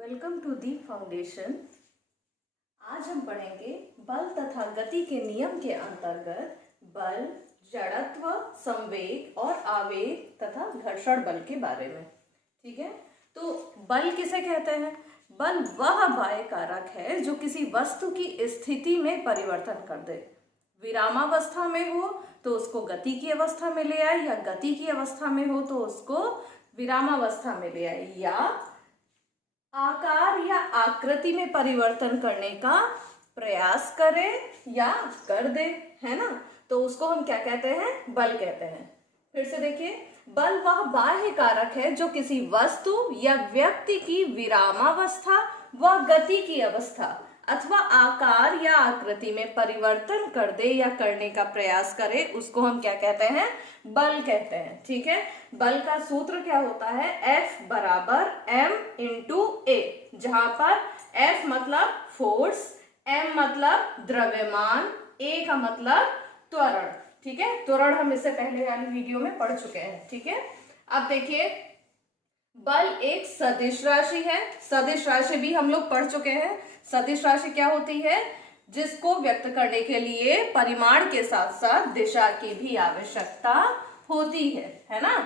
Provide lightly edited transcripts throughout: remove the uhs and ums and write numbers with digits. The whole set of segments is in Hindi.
Welcome to the foundation. आज हम पढ़ेंगे बल तथा गति के नियम के अंतर्गत बल, जड़त्व, संवेग और आवेग तथा घर्षण बल के बारे में। ठीक है, तो बल किसे कहते हैं? बल वह बाह्य कारक है जो किसी वस्तु की स्थिति में परिवर्तन कर दे। विरामावस्था में हो तो उसको गति की अवस्था में ले आए, या गति की अवस्था में हो तो उसको विरामावस्था में ले आए, या आकार या आकृति में परिवर्तन करने का प्रयास करे या कर दे, है ना। तो उसको हम क्या कहते हैं? बल कहते हैं। फिर से देखिए, बल वह बाह्य कारक है जो किसी वस्तु या व्यक्ति की विरामावस्था व गति की अवस्था अथवा आकार या आकृति में परिवर्तन कर दे या करने का प्रयास करे, उसको हम क्या कहते हैं? बल कहते हैं। ठीक है, बल का सूत्र क्या होता है? F बराबर m इंटू ए, जहां पर F मतलब फोर्स, m मतलब द्रव्यमान, a का मतलब त्वरण। ठीक है, त्वरण हम इससे पहले वाली वीडियो में पढ़ चुके हैं। ठीक है, अब देखिए, बल एक सदिश राशि है। सदिश राशि भी हम लोग पढ़ चुके हैं। सदिश राशि क्या होती है? जिसको व्यक्त करने के लिए परिमाण के साथ साथ दिशा की भी आवश्यकता होती है ना।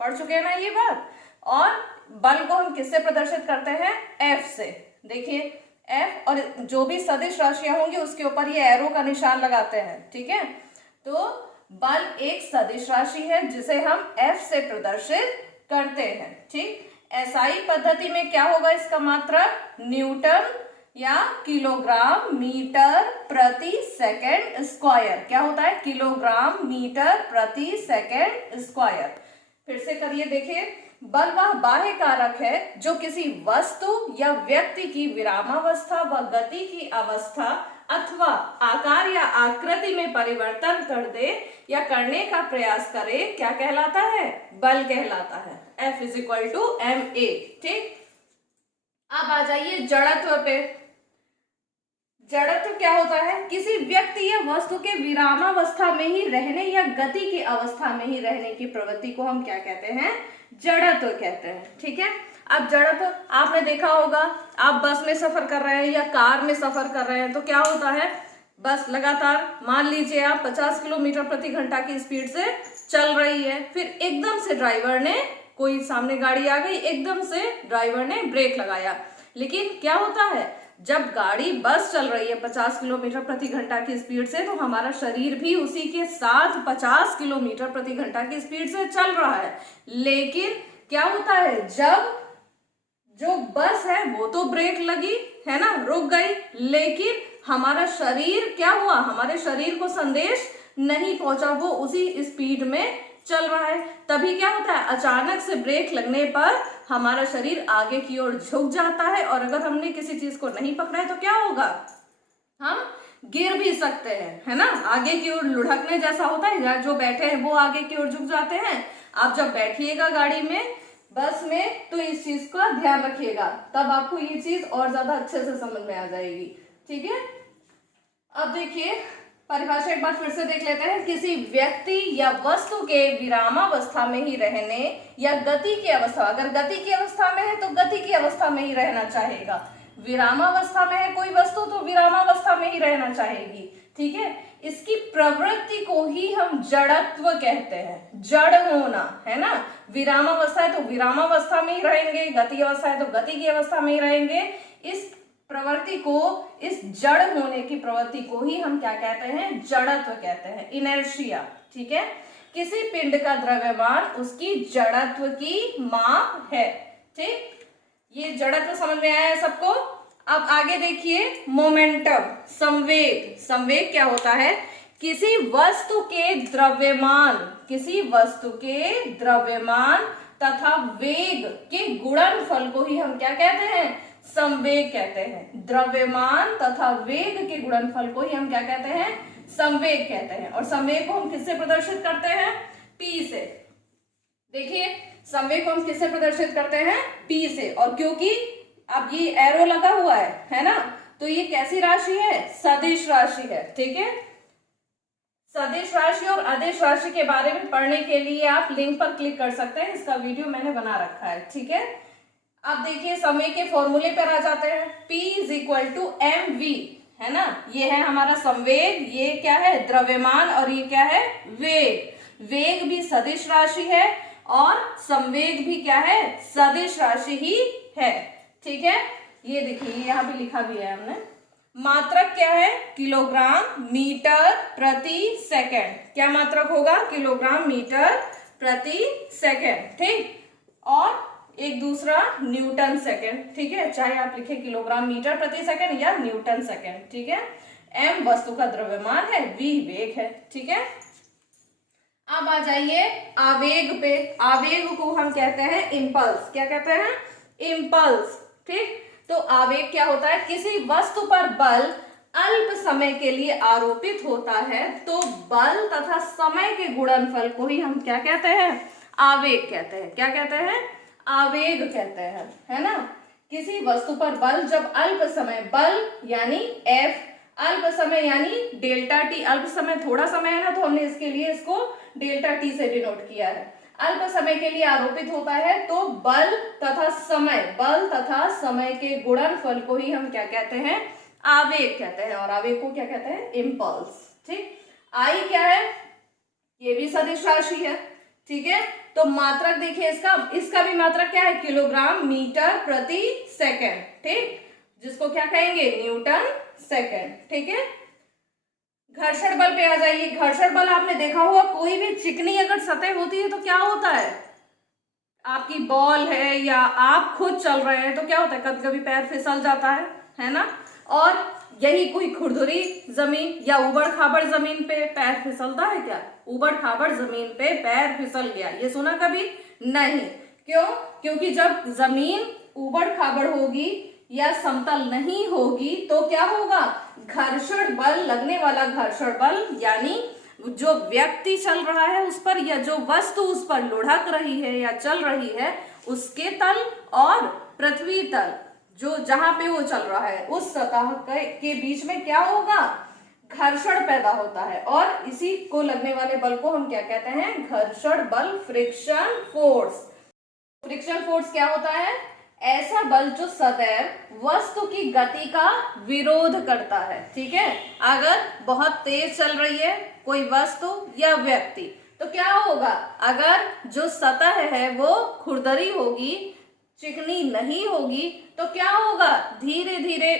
पढ़ चुके हैं ना ये बात। और बल को हम किससे प्रदर्शित करते हैं? F से। देखिए, F और जो भी सदिश राशियां होंगी उसके ऊपर ये एरो का निशान लगाते हैं। ठीक है, तो बल एक सदिश राशि है जिसे हम F से प्रदर्शित करते हैं। ठीक, एसआई पद्धति में क्या होगा इसका मात्रक? न्यूटन या किलोग्राम मीटर प्रति सेकंड स्क्वायर। क्या होता है? किलोग्राम मीटर प्रति सेकंड स्क्वायर। फिर से करिए, देखिए, बल वह बाह्य कारक है जो किसी वस्तु या व्यक्ति की विरामावस्था व गति की अवस्था अथवा आकार या आकृति में परिवर्तन कर दे या करने का प्रयास करे। क्या कहलाता है? बल कहलाता है। F is equal to ma। ठीक, अब आ जाइए जड़त्व पे। जड़त्व क्या होता है? किसी व्यक्ति या वस्तु के विरामावस्था में ही रहने या गति की अवस्था में ही रहने की प्रवृत्ति को हम क्या कहते हैं? जड़त्व कहते हैं। ठीक है, अब जड़त्व आपने देखा होगा, आप बस में सफर कर रहे हैं या कार में सफर कर रहे हैं तो क्या होता है? बस लगातार, मान लीजिए आप 50 किलोमीटर प्रति घंटा की स्पीड से चल रही है, फिर एकदम से ड्राइवर ने, कोई सामने गाड़ी आ गई, एकदम से ड्राइवर ने ब्रेक लगाया। लेकिन क्या होता है, जब गाड़ी, बस चल रही है 50 किलोमीटर प्रति घंटा की स्पीड से, तो हमारा शरीर भी उसी के साथ 50 किलोमीटर प्रति घंटा की स्पीड से चल रहा है। लेकिन क्या होता है, जब जो बस है वो तो ब्रेक लगी, है ना, रुक गई, लेकिन हमारा शरीर क्या हुआ? हमारे शरीर को संदेश नहीं पहुंचा, वो उसी स्पीड में चल रहा है। तभी क्या होता है, अचानक से ब्रेक लगने पर हमारा शरीर आगे की ओर झुक जाता है, और अगर हमने किसी चीज को नहीं पकड़ा है तो क्या होगा? हम गिर भी सकते हैं, है ना। आगे की ओर लुढ़कने जैसा होता है, जो बैठे हैं वो आगे की ओर झुक जाते हैं। आप जब बैठिएगा गाड़ी में, बस में, तो इस चीज का ध्यान रखिएगा, तब आपको ये चीज और ज्यादा अच्छे से समझ में आ जाएगी। ठीक है, अब देखिए, परिभाषा एक बार फिर से देख लेते हैं। किसी व्यक्ति या वस्तु के विरामावस्था में ही रहने या गति की अवस्था, अगर गति की अवस्था में है तो गति की अवस्था में ही रहना चाहेगा, विरामावस्था में है कोई वस्तु तो विरामावस्था में ही रहना चाहेगी। ठीक है, इसकी प्रवृत्ति को ही हम जड़त्व कहते हैं। जड़ होना, है ना। विरामावस्था है तो विरामावस्था में ही रहेंगे, गति अवस्था है तो गति की अवस्था में ही रहेंगे। इस प्रवृत्ति को, इस जड़ होने की प्रवृत्ति को ही हम क्या कहते हैं? जड़त्व कहते हैं, इनर्शिया। ठीक है, किसी पिंड का द्रव्यमान उसकी जड़त्व की माप है। ठीक, ये जड़त्व समझ में आया है सबको। अब आगे देखिए, मोमेंटम, संवेग। संवेग क्या होता है? किसी वस्तु के द्रव्यमान, किसी वस्तु के द्रव्यमान तथा वेग के गुणनफल को ही हम क्या कहते हैं? संवेग कहते हैं। द्रव्यमान तथा वेग के गुणनफल को ही हम क्या कहते हैं? संवेग कहते हैं। और संवेग को हम किससे प्रदर्शित करते हैं? P से। देखिए, संवेग को हम किससे प्रदर्शित करते हैं? P से। और क्योंकि अब ये एरो लगा हुआ है ना, तो ये कैसी राशि है? सदिश राशि है। ठीक है, सदिश राशि और अदिश राशि के बारे में पढ़ने के लिए आप लिंक पर क्लिक कर सकते हैं, इसका वीडियो मैंने बना रखा है। ठीक है, अब देखिए समय के फॉर्मूले पर आ जाते हैं। P is equal to M V, है ना, ये है हमारा संवेग, ये क्या है द्रव्यमान, और ये क्या है वेग। वेग भी सदिश राशि है और संवेग भी क्या है सदिश राशि ही है। ठीक है, ये देखिए यहाँ पे लिखा भी है हमने। मात्रक क्या है किलोग्राम मीटर प्रति सेकंड। क्या मात्रक होगा किलोग्राम मीटर प्रति सेकंड। ठीक, और एक दूसरा न्यूटन सेकंड। ठीक है, चाहे आप लिखे किलोग्राम मीटर प्रति सेकंड या न्यूटन सेकंड। ठीक है, m वस्तु का द्रव्यमान है, v वेग है। ठीक है, अब आ जाइए आवेग पे। आवेग को हम कहते हैं इम्पल्स। क्या कहते हैं इम्पल्स। ठीक, तो आवेग क्या होता है, किसी वस्तु पर बल अल्प समय के लिए आरोपित होता है तो बल तथा समय के गुणनफल को ही हम क्या कहते हैं आवेग कहते हैं। क्या कहते हैं आवेग कहते हैं, है ना। किसी वस्तु पर बल जब अल्प समय, बल यानी F, अल्प समय यानी डेल्टा टी, अल्प समय थोड़ा समय है ना, तो हमने इसके लिए इसको डेल्टा टी से डिनोट किया है। अल्प समय के लिए आरोपित होता है तो बल तथा समय के गुणनफल को ही हम क्या कहते हैं आवेग कहते हैं, और आवेग को क्या कहते हैं इम्पल्स। ठीक, आई क्या है, ये भी सदिश राशि है। ठीक है, तो मात्रक देखिए इसका भी मात्रक क्या है किलोग्राम मीटर प्रति सेकंड। ठीक, जिसको क्या कहेंगे न्यूटन सेकंड। ठीक है, घर्षण बल पे आ जाइए। घर्षण बल आपने देखा होगा, कोई भी चिकनी अगर सतह होती है तो क्या होता है, आपकी बॉल है या आप खुद चल रहे हैं तो क्या होता है कभी कभी पैर फिसल जाता है ना। और यही कोई खुरदुरी जमीन या उबड़ खाबड़ जमीन पे पैर फिसलता है क्या, उबड़ खाबड़ जमीन पे पैर फिसल गया, ये सुना कभी नहीं। क्यों, क्योंकि जब जमीन उबड़ खाबड़ होगी या समतल नहीं होगी तो क्या होगा घर्षण बल, लगने वाला घर्षण बल यानी जो व्यक्ति चल रहा है उस पर या जो वस्तु उस पर लुढ़क रही है या चल रही है उसके तल और पृथ्वी तल जो जहां पे वो चल रहा है उस सतह के बीच में क्या होगा घर्षण पैदा होता है, और इसी को लगने वाले बल को हम क्या कहते हैं घर्षण बल, फ्रिक्शन फोर्स। फ्रिक्शन फोर्स क्या होता है, ऐसा बल जो सदैव वस्तु की गति का विरोध करता है। ठीक है, अगर बहुत तेज चल रही है कोई वस्तु या व्यक्ति तो क्या होगा, अगर जो सतह है वो खुरदरी होगी, चिकनी नहीं होगी, तो क्या होगा धीरे धीरे,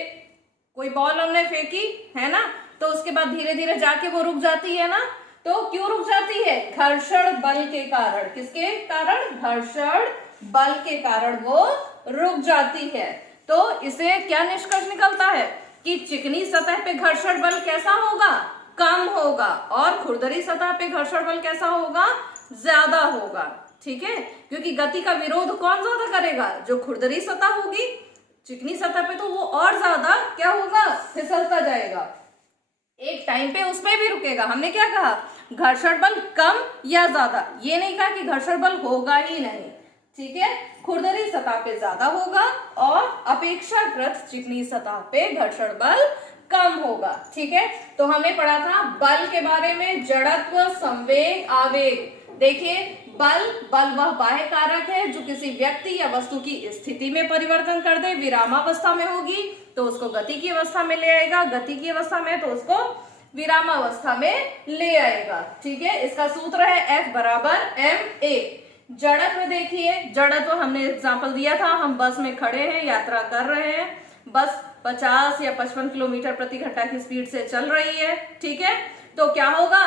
कोई बॉल हमने फेंकी है ना, तो उसके बाद धीरे धीरे जाके वो रुक जाती है ना, तो क्यों रुक जाती है घर्षण बल के कारण। किसके कारण, घर्षण बल के कारण वो रुक जाती है। तो इसे क्या निष्कर्ष निकलता है कि चिकनी सतह पे घर्षण बल कैसा होगा, कम होगा, और खुरदरी सतह पे घर्षण बल कैसा होगा, ज्यादा होगा। ठीक है, क्योंकि गति का विरोध कौन ज्यादा करेगा, जो खुरदरी सतह होगी। चिकनी सतह पे तो वो और ज्यादा क्या होगा, फिसलता जाएगा, एक टाइम पे उस पे भी रुकेगा। हमने क्या कहा, घर्षण बल कम या ज्यादा, ये नहीं कहा कि घर्षण बल होगा ही नहीं। ठीक है, खुरदरी सतह पे ज्यादा होगा और अपेक्षाकृत चिकनी सतह पे घर्षण बल कम होगा। ठीक है, तो हमने पढ़ा था बल के बारे में, जड़त्व, संवेग, आवेग। देखिए बल वह बाह्य कारक है जो किसी व्यक्ति या वस्तु की स्थिति में परिवर्तन कर दे। विरामावस्था में होगी तो उसको गति की अवस्था में ले आएगा, गति की अवस्था में तो उसको विरामावस्था में ले आएगा। ठीक है, इसका सूत्र है F बराबर ma। जड़त्व देखिए, जड़त्व हमने एग्जाम्पल दिया था, हम बस में खड़े हैं, यात्रा कर रहे हैं, बस 50 या 55 किलोमीटर प्रति घंटा की स्पीड से चल रही है। ठीक है, तो क्या होगा,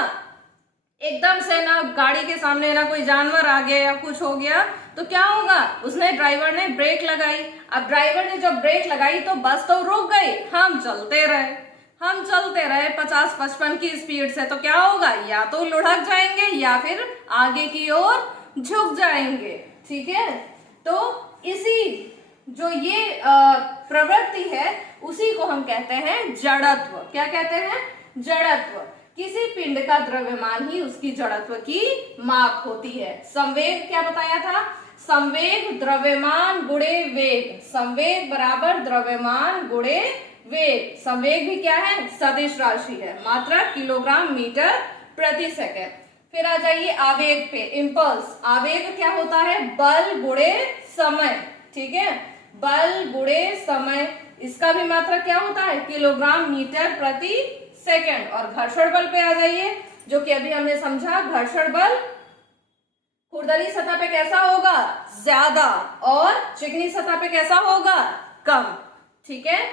एकदम से ना गाड़ी के सामने ना कोई जानवर आ गया या कुछ हो गया तो क्या होगा, उसने ड्राइवर ने ब्रेक लगाई। अब ड्राइवर ने जब ब्रेक लगाई तो बस तो रुक गई, हम चलते रहे 50-55 की स्पीड से, तो क्या होगा, या तो लुढ़क जाएंगे या फिर आगे की ओर झुक जाएंगे। ठीक है, तो इसी जो ये प्रवृत्ति है उसी को हम कहते हैं जड़त्व। क्या कहते हैं, जड़त्व। किसी पिंड का द्रव्यमान ही उसकी जड़त्व की माप होती है। संवेग क्या बताया था, संवेग द्रव्यमान गुणे वेग, संवेग बराबर द्रव्यमान गुणे वेग। संवेग भी क्या है, सदिश राशि है, मात्रा किलोग्राम मीटर प्रति सेकंड। फिर आ जाइए आवेग पे, इम्पल्स। आवेग क्या होता है, बल गुणे समय। ठीक है। बल गुणे समय, इसका भी मात्रक क्या होता है, किलोग्राम मीटर प्रति सेकंड। और घर्षण बल पे आ जाइए, जो कि अभी हमने समझा, घर्षण बल खुरदरी सतह पे कैसा होगा, ज्यादा, और चिकनी सतह पे कैसा होगा, कम। ठीक है,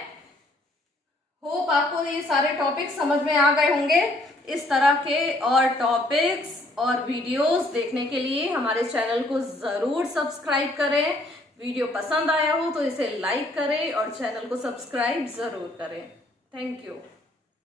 होप आपको ये सारे टॉपिक्स समझ में आ गए होंगे। इस तरह के और टॉपिक्स और वीडियोस देखने के लिए हमारे चैनल को जरूर सब्सक्राइब करें। वीडियो पसंद आया हो तो इसे लाइक करें और चैनल को सब्सक्राइब जरूर करें। Thank you.